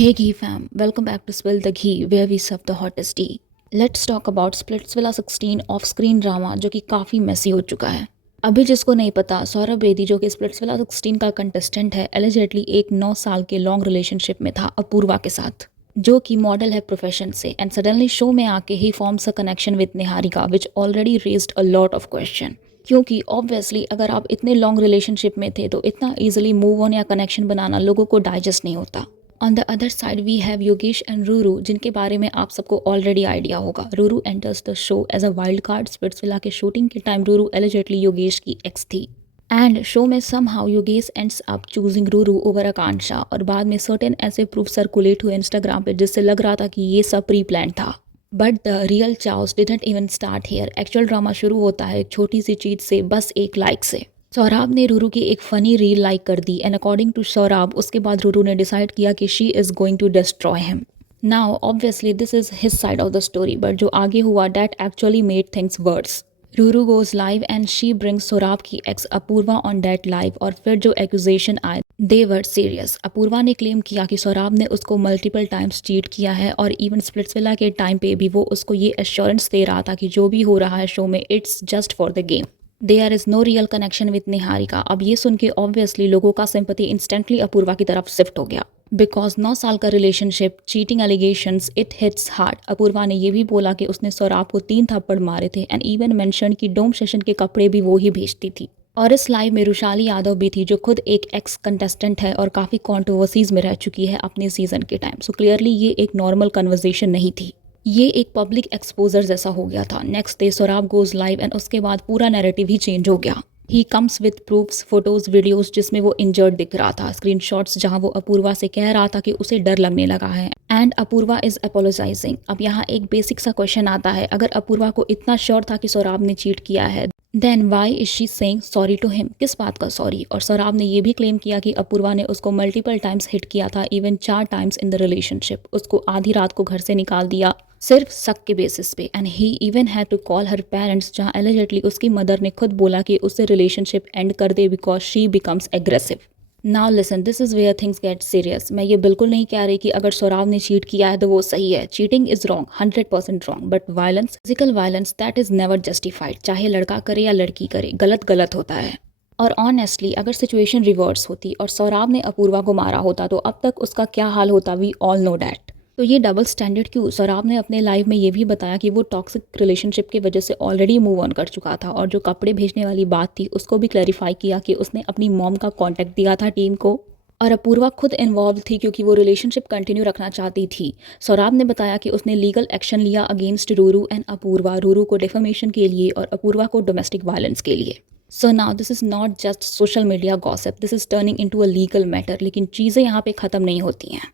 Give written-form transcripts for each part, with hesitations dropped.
Hey Ghee fam, welcome back to Spill the Ghee where we serve the hottest tea. Let's talk about Splitsvilla 16 of screen drama जो कि काफ़ी Messi हो चुका है। अभी जिसको नहीं पता, सौरभ बेदी जो कि स्प्लिट्सविला 16 का कंटेस्टेंट है, एलिजेटली एक 9 साल के लॉन्ग रिलेशनशिप में था अपूर्वा के साथ, जो कि मॉडल है प्रोफेशन से, एंड सडनली शो में आके ही forms a connection with Niharika which already raised a lot of question. क्योंकि ऑब्वियसली अगर आप इतने लॉन्ग रिलेशनशिप में थे तो इतना ईजिली मूव ऑन या कनेक्शन बनाना लोगों को डाइजेस्ट नहीं होता। On the other side we have Yogesh and Ruru, जिनके बारे में आप सबको ऑलरेडी आइडिया होगा। Ruru enters the show as a wild card. Splitsvilla के शूटिंग के टाइम रूरू एलिजेटली योगेश की एक्स थी, एंड शो में somehow Yogesh ends up choosing Ruru over Akanksha, और बाद में सर्टेन ऐसे प्रूफ सर्कुलेट हुए इंस्टाग्राम पे जिससे लग रहा था कि ये सब प्री प्लान था। But the real chaos didn't even start here. Actual drama शुरू होता है एक छोटी सी चीज से, बस एक लाइक से। सौराब ने रूरू की एक फ़नी रील लाइक कर दी, एंड अकॉर्डिंग टू सौराब उसके बाद रूरू ने डिसाइड किया कि she is going to destroy him. Now obviously this is his side of the story, but जो आगे हुआ that actually made things worse. Ruru goes live and she brings Saurabh की ex Apoorva on that live, और फिर जो accusation आए दे वर serious. Apoorva ने claim किया कि सौराब ने उसको मल्टीपल टाइम्स चीट किया है, और इवन स्प्लिट्सविला के टाइम पे भी वो उसको ये एश्योरेंस दे रहा था कि जो भी हो रहा है शो में it's just for the game, there is no real connection with Niharika. अब ये सुन के ऑब्वियसली लोगों का सिंपैथी इंस्टेंटली अपूर्वा की तरफ शिफ्ट हो गया, बिकॉज 9 साल का relationship, cheating allegations, it hits hard. Apurva ने ये भी बोला कि उसने सौराब को 3 थप्पड़ मारे थे, एंड इवन मेंशन कि डोम सेशन के कपड़े भी वो ही भेजती थी। और इस लाइव में रुशाली यादव भी थी, जो खुद एक एक्स कंटेस्टेंट है और काफ़ी कॉन्ट्रोवर्सीज में रह चुकी है अपने सीजन के टाइम। सो क्लियरली ये एक नॉर्मल कन्वर्जेशन नहीं थी, ये एक पब्लिक एक्सपोजर जैसा हो गया था। Next day Saurabh goes live, and उसके बाद पूरा नैरेटिव ही चेंज हो गया। He comes with proofs, photos, videos जिसमें वो इंजर्ड दिख रहा था, स्क्रीनशॉट्स जहां वो अपूर्वा से कह रहा था कि उसे डर लगने लगा है, एंड अपूर्वा इज अपोलोजाइजिंग। अब यहाँ एक बेसिक सा क्वेश्चन आता है, अगर अपूर्वा को इतना श्योर था कि सौराब ने चीट किया है, then why is she saying sorry to him? किस बात का सॉरी? और सौराब ने ये भी क्लेम किया कि अपूर्वा ने उसको मल्टीपल टाइम्स हिट किया था, even 4 times in the relationship. उसको आधी रात को घर से निकाल दिया सिर्फ शक के बेसिस पे, and he even had to call her parents, जहां एलिजेटली उसकी मदर ने खुद बोला कि उससे रिलेशनशिप एंड कर दे because she becomes aggressive. Now listen, this is where things get serious. मैं ये बिल्कुल नहीं कह रही कि अगर सौराब ने चीट किया है तो वो सही है। Cheating is wrong, 100% wrong, but violence, physical violence, that is never justified. चाहे लड़का करे या लड़की करे, गलत गलत होता है। और ऑनेस्टली अगर सिचुएशन रिवर्स होती और सौराब ने अपूर्वा को मारा होता तो अब तक उसका क्या हाल होता, वी ऑल नो डैट। तो ये डबल स्टैंडर्ड क्यों? सौराब ने अपने लाइव में ये भी बताया कि वो टॉक्सिक रिलेशनशिप की वजह से ऑलरेडी मूव ऑन कर चुका था, और जो कपड़े भेजने वाली बात थी उसको भी क्लैरिफाई किया कि उसने अपनी मॉम का कॉन्टैक्ट दिया था टीम को, और अपूर्वा खुद इन्वॉल्व थी क्योंकि वो रिलेशनशिप कंटिन्यू रखना चाहती थी। सौराब ने बताया कि उसने लीगल एक्शन लिया अगेंस्ट रूरू एंड अपूर्वा, रूरू को डिफेमेशन के लिए और अपूर्वा को डोमेस्टिक वायलेंस के लिए। So now this is not just social media gossip, this is turning into a legal matter. लेकिन चीज़ें यहाँ पे ख़त्म नहीं होती हैं।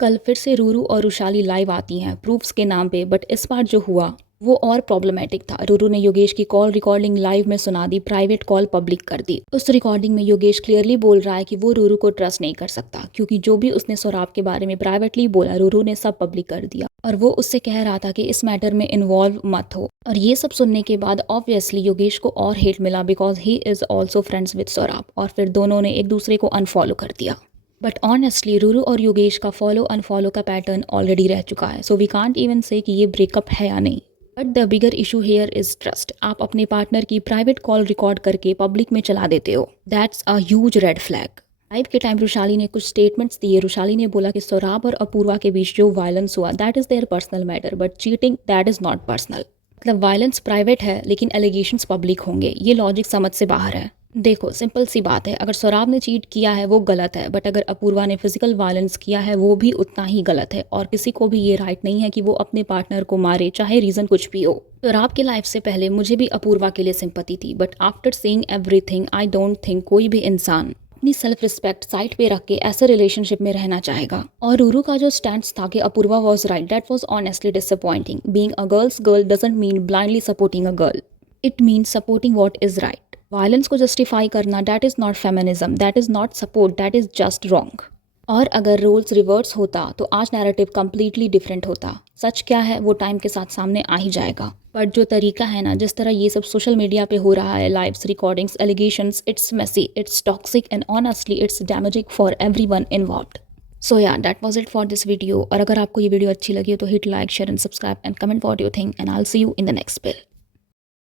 कल फिर से रूरू और रुशाली लाइव आती हैं प्रूफ्स के नाम पे, बट इस बार जो हुआ वो और प्रॉब्लमेटिक था। रूरू ने योगेश की कॉल रिकॉर्डिंग लाइव में सुना दी, प्राइवेट कॉल पब्लिक कर दी। उस रिकॉर्डिंग में योगेश क्लियरली बोल रहा है कि वो रूरू को ट्रस्ट नहीं कर सकता, क्योंकि जो भी उसने सौराब के बारे में प्राइवेटली बोला रूरू ने सब पब्लिक कर दिया, और वो उससे कह रहा था कि इस मैटर में इन्वॉल्व मत हो। और ये सब सुनने के बाद ऑब्वियसली योगेश को और हेट मिला, because he is also friends with Saurabh, और फिर दोनों ने एक दूसरे को अनफॉलो कर दिया। बट ऑनेस्टली रूरू और योगेश का फॉलो अनफॉलो का पैटर्न ऑलरेडी रह चुका है, सो वी कांट इवन से कि ये ब्रेकअप है या नहीं। But the bigger issue here is trust. आप अपने पार्टनर की प्राइवेट कॉल रिकॉर्ड करके पब्लिक में चला देते हो, that's a huge red flag. Live के टाइम रुशाली ने कुछ स्टेटमेंट्स दिए। रुशाली ने बोला कि सौराब और अपूर्वा के बीच जो वायलेंस हुआ that is their personal matter, but cheating that is not personal. मतलब वायलेंस प्राइवेट है लेकिन एलिगेशंस पब्लिक होंगे, ये लॉजिक समझ से बाहर है। देखो सिंपल सी बात है, अगर सौराब ने चीट किया है वो गलत है, बट अगर अपूर्वा ने फिजिकल वायलेंस किया है वो भी उतना ही गलत है, और किसी को भी ये राइट नहीं है कि वो अपने पार्टनर को मारे, चाहे रीजन कुछ भी हो। सौराब के लाइफ से पहले मुझे भी अपूर्वा के लिए सिंपैथी थी, but after seeing everything I don't think कोई भी इंसान अपनी सेल्फ रिस्पेक्ट साइड पे रख के ऐसे रिलेशनशिप में रहना चाहेगा। और रूरू का जो स्टैंड था कि Apurva was right, that was honestly disappointing. Being a girl's girl doesn't mean blindly supporting a girl, it means supporting what is right. Violence को जस्टिफाई करना that is not feminism, that is not support, that is just wrong. और अगर roles reverse होता तो आज narrative completely different होता। सच क्या है वो टाइम के साथ सामने आ ही जाएगा, बट जो तरीका है ना, जिस तरह ये सब सोशल मीडिया पे हो रहा है, lives, recordings, allegations, it's messy, it's toxic, and honestly it's damaging for everyone involved. So yeah that was it for this video. और अगर आपको ये वीडियो अच्छी लगी हो तो hit like share and subscribe and comment what you think and I will see you in the next bill.